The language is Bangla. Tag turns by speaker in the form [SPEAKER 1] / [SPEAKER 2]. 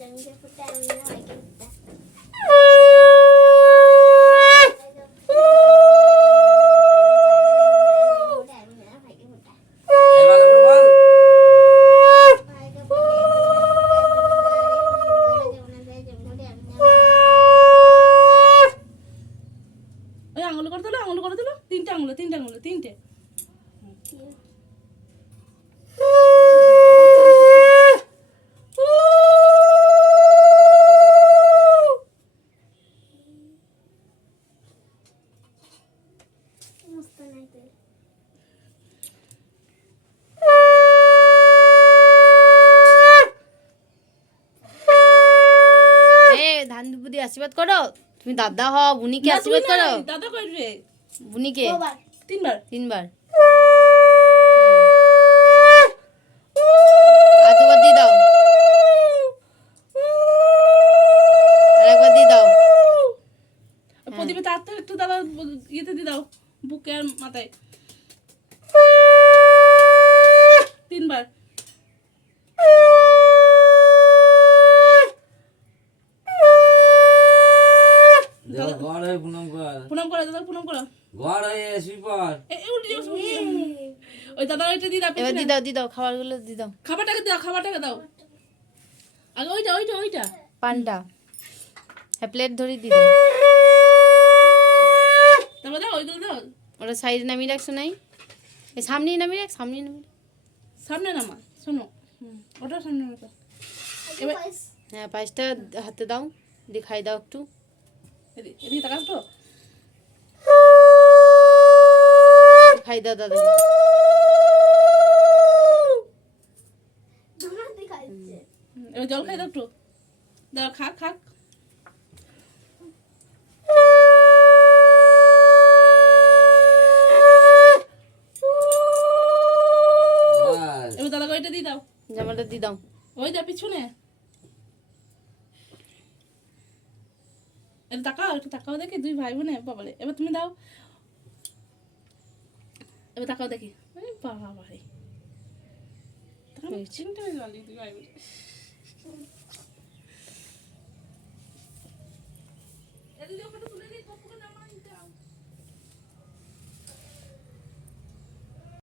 [SPEAKER 1] আমি
[SPEAKER 2] ওই আঙুল করে দিলো আঙুল করে দিলো তিনটে আঙুলে তিনটে আঙুলে তিনটে।
[SPEAKER 3] আশীর্বাদ করো। তুমি দাদা হও বুনিকে আশীর্বাদ করো।
[SPEAKER 2] দাদা করবে
[SPEAKER 3] বুনিকে।
[SPEAKER 2] তিনবার?
[SPEAKER 3] তিনবার। দিয়ে দাও। আরেকবার দিয়ে দাও।
[SPEAKER 2] প্রদীপে তার তো একটু দাদা ইয়েতে দিয়ে দাও বুকে আর মাথায়। তিনবার
[SPEAKER 4] দেখো ঘর হয়ে প্রণাম কর।
[SPEAKER 2] প্রণাম করো দাদা প্রণাম করো।
[SPEAKER 4] ঘর হয়ে সুইপার।
[SPEAKER 2] ওই দাদা ওইটা দিয়ে দাও
[SPEAKER 3] এবার
[SPEAKER 2] পেছনে।
[SPEAKER 3] দাও দিয়ে দাও খাবারগুলো দিয়ে দাও
[SPEAKER 2] খাবারটাকে দাও খাবারটাকে দাও। আগে ওইটা ওইটা ওইটা।
[SPEAKER 3] পানটা হ্যাঁ প্লেট ধরে দাও
[SPEAKER 2] তারপর দাও ওইগুলো দাও।
[SPEAKER 3] ওটা সাইডে নামিয়ে রাখছো নাই। এই সামনেই নামিয়ে রাখ সামনেই নামিয়ে
[SPEAKER 2] সামনে নামা শোনো। ওটা সামনে রাখো। এবার
[SPEAKER 3] হ্যাঁ পায়েসটা হাতে দাও দিয়ে খাই দাও একটু।
[SPEAKER 2] এদিকে তাকাস তো।
[SPEAKER 3] খাই দাও দাদা।
[SPEAKER 1] তোমার দেখাচ্ছে
[SPEAKER 2] হুম, এবার জল খাই দাও একটু। দাও খাক খাক। এবার দাদাকে ওইটা দিয়ে দাও?
[SPEAKER 3] জামাটা দিয়ে দাও।
[SPEAKER 2] ওই যা পিছনে। এটা তাকাও একটু তাকাও দেখি দুই ভাই বোনে বাবালে এবার তুমি দাও। এবার তাকাও দেখি। বাবা রে তাকাও, চিনতে দুই ভাই বোনে